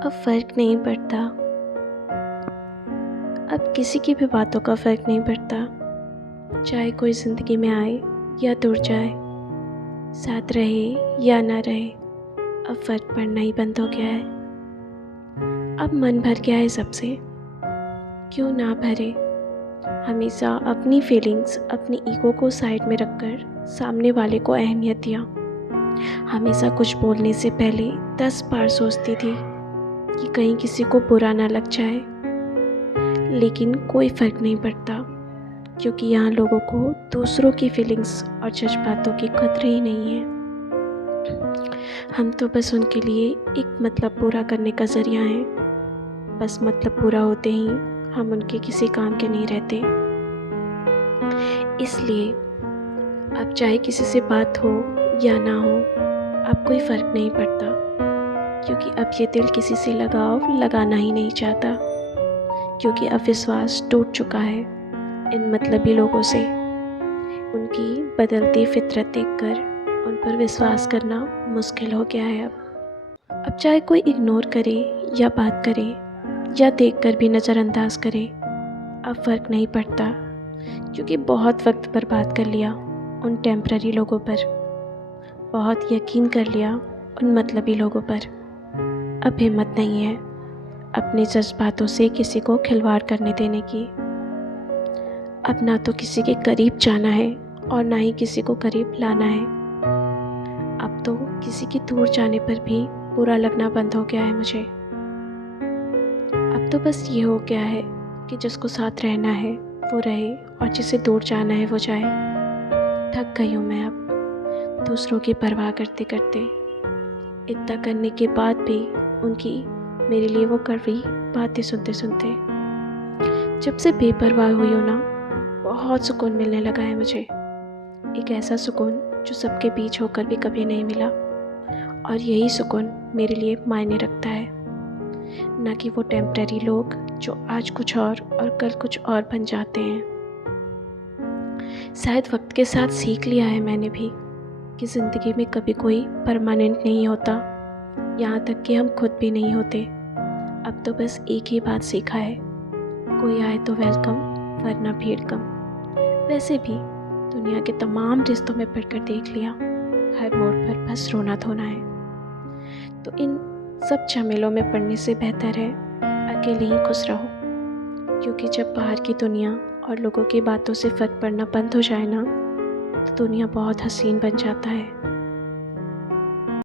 अब फ़र्क नहीं पड़ता। अब किसी की भी बातों का फ़र्क नहीं पड़ता। चाहे कोई ज़िंदगी में आए या दूर जाए, साथ रहे या ना रहे, अब फ़र्क पड़ना ही बंद हो गया है। अब मन भर गया है सबसे, क्यों ना भरे। हमेशा अपनी फीलिंग्स, अपनी ईगो को साइड में रखकर सामने वाले को अहमियत दिया। हमेशा कुछ बोलने से पहले 10 बार सोचती थी कि कहीं किसी को बुरा ना लग जाए, लेकिन कोई फ़र्क नहीं पड़ता, क्योंकि यहाँ लोगों को दूसरों की फीलिंग्स और जज्बातों की कदर ही नहीं है। हम तो बस उनके लिए एक मतलब पूरा करने का ज़रिया हैं। बस मतलब पूरा होते ही हम उनके किसी काम के नहीं रहते। इसलिए अब चाहे किसी से बात हो या ना हो, अब कोई फ़र्क नहीं पड़ता, क्योंकि अब ये दिल किसी से लगाव लगाना ही नहीं चाहता, क्योंकि अब विश्वास टूट चुका है इन मतलबी लोगों से। उनकी बदलती फितरत देखकर उन पर विश्वास करना मुश्किल हो गया है। अब चाहे कोई इग्नोर करे या बात करे या देखकर भी नज़रअंदाज करे, अब फ़र्क नहीं पड़ता, क्योंकि बहुत वक्त बर्बाद कर लिया उन टेम्पररी लोगों पर, बहुत यकीन कर लिया उन मतलबी लोगों पर। अब हिम्मत नहीं है अपने जज्बातों से किसी को खिलवाड़ करने देने की। अब ना तो किसी के करीब जाना है और ना ही किसी को करीब लाना है। अब तो किसी के दूर जाने पर भी बुरा लगना बंद हो गया है मुझे। अब तो बस ये हो गया है कि जिसको साथ रहना है वो रहे और जिसे दूर जाना है वो जाए। थक गई हूँ मैं अब दूसरों की परवाह करते करते। इतना करने के बाद भी उनकी मेरे लिए वो कड़वी बातें सुनते सुनते जब से बेपरवाह हुई हूँ ना, बहुत सुकून मिलने लगा है मुझे। एक ऐसा सुकून जो सबके बीच होकर भी कभी नहीं मिला, और यही सुकून मेरे लिए मायने रखता है, ना कि वो टेम्पररी लोग जो आज कुछ और कल कुछ और बन जाते हैं। शायद वक्त के साथ सीख लिया है मैंने भी कि ज़िंदगी में कभी कोई परमानेंट नहीं होता, यहाँ तक कि हम खुद भी नहीं होते। अब तो बस एक ही बात सीखा है, कोई आए तो वेलकम, वरना भीड़ कम। वैसे भी दुनिया के तमाम रिश्तों में पढ़कर देख लिया, हर मोड़ पर बस रोना धोना है। तो इन सब झमेलों में पड़ने से बेहतर है अकेले ही खुश रहो, क्योंकि जब बाहर की दुनिया और लोगों की बातों से फ़र्क पड़ना बंद हो जाए ना, तो दुनिया बहुत हसीन बन जाता है।